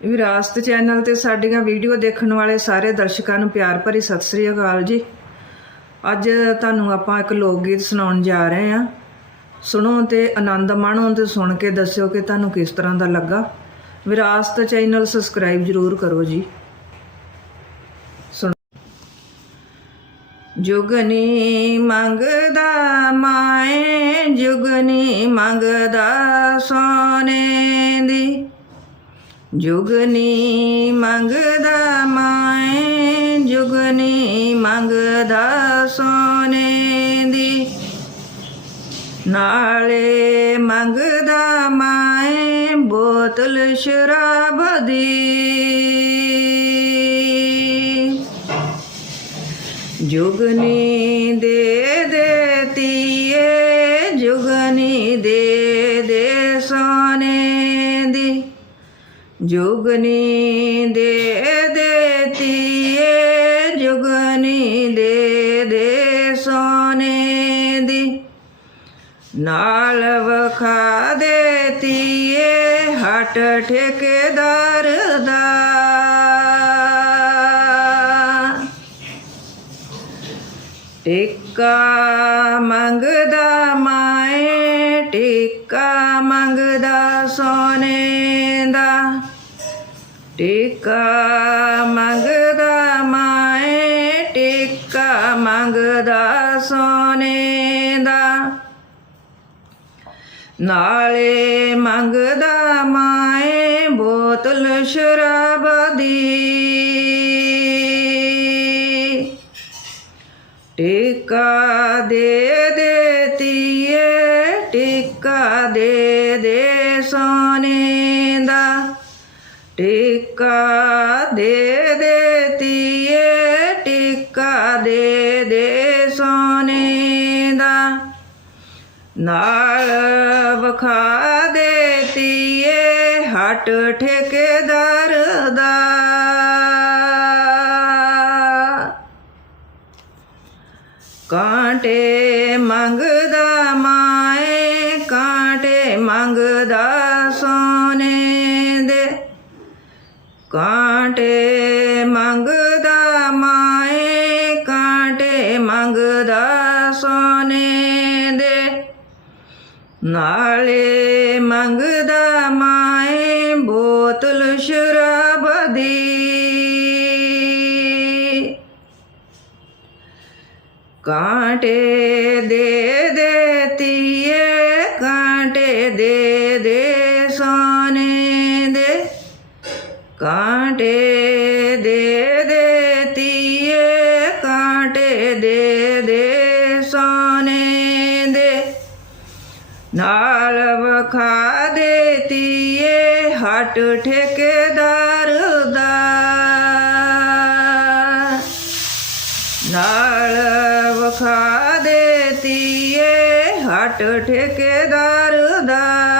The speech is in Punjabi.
ਵਿਰਾਸਤ ਚੈਨਲ ਤੇ ਸਾਡੀਆਂ ਵੀਡੀਓ ਦੇਖਣ ਵਾਲੇ ਸਾਰੇ ਦਰਸ਼ਕਾਂ ਨੂੰ ਪਿਆਰ ਭਰੀ ਸਤਿ ਸ੍ਰੀ ਅਕਾਲ ਜੀ। ਅੱਜ ਤੁਹਾਨੂੰ ਆਪਾਂ ਇੱਕ ਲੋਕ ਗੀਤ ਸੁਣਾਉਣ ਜਾ ਰਹੇ ਹਾਂ। ਸੁਣੋ ਤੇ ਆਨੰਦ ਮਾਣੋ ਤੇ ਸੁਣ ਕੇ ਦੱਸਿਓ ਕਿ ਤੁਹਾਨੂੰ ਕਿਸ ਤਰ੍ਹਾਂ ਦਾ ਲੱਗਾ। ਵਿਰਾਸਤ ਚੈਨਲ ਸਬਸਕ੍ਰਾਈਬ ਜਰੂਰ ਕਰੋ ਜੀ। ਸੁਣ। ਜੁਗਨੀ ਮੰਗਦਾ ਮਾਏ ਜੁਗਨੀ ਮੰਗਦਾ ਸੋਨੇ ਦੀ। ਜੁਗਨੀ ਮੰਗਦਾ ਮਾਏ ਜੁਗਨੀ ਮੰਗਦਾ ਸੋਨੇ ਦੀ। ਨਾਲੇ ਮੰਗਦਾ ਮਾਏ ਬੋਤਲ ਸ਼ਰਾਬ ਦੀ। ਜੁਗਨੀ ਜੁਗਨੀ ਦੇ ਦੇ ਤੀਏ ਜੁਗਨੀ ਦੇ ਦੇ ਸੋਨੇ ਦੀ। ਨਾਲ ਵਖਾ ਦੇ ਤੀਏ ਹਟ ਠੇਕੇਦਾਰ ਦਾ। ਟਿੱਕਾ ਮੰਗਦਾ ਮਾਏ, ਟਿੱਕਾ ਮੰਗਦਾ ਸੋਨੇ ਟਿੱਕਾ ਮੰਗਦਾ ਮਾਏ, ਟਿੱਕਾ ਮੰਗਦਾ ਸੋਨੇ ਦਾ। ਨਾਲੇ ਮੰਗਦਾ ਮਾਏ ਬੋਤਲ ਸ਼ਰਾਬ ਦੀ। ਟਿੱਕਾ ਦੇ ਦੇ ਤੀਏ ਟਿੱਕਾ ਦੇ ਦੇ ਸੋਨੇ। ਟਿੱਕਾ ਦੇ ਦੇ ਤੀਏ ਟਿੱਕਾ ਦੇ ਦੇ ਸੋਨੇ ਦਾ। ਨਾਲ ਵਖਾ ਦੇ ਤੀਏ ਹਟ ਠੇਕੇਦਾਰ ਦਾ। ਕਾਂਟੇ ਮੰਗ ਕਾਂਟੇ ਮੰਗਦਾ ਮਾਏ, ਕਾਂਟੇ ਮੰਗਦਾ ਸੋਨੇ ਦੇ। ਨਾਲੇ ਮੰਗਦਾ ਮਾਏ, ਬੋਤਲ ਸ਼ਰਾਬ ਦੀ। ਕਾਂਟੇ ਦੇ ਦੇ ਤੀਏ ਕਾਂਟੇ ਦੇ ਦੇ ਸੋਨੇ। ਕਾਂਟੇ ਦੇ ਦੇ ਤੀਏ ਕਾਂਟੇ ਦੇ ਦੇ ਸੋਨੇ ਦੇ। ਨਾਲ ਵਖਾ ਦੇ ਤੀਏ ਹਟ ਠੇਕੇਦਾਰ ਦਾ। ਨਾਲ ਵਖਾ ਦੇ ਤੀਏ ਹਟ ਠੇਕੇਦਾਰ ਦਾ।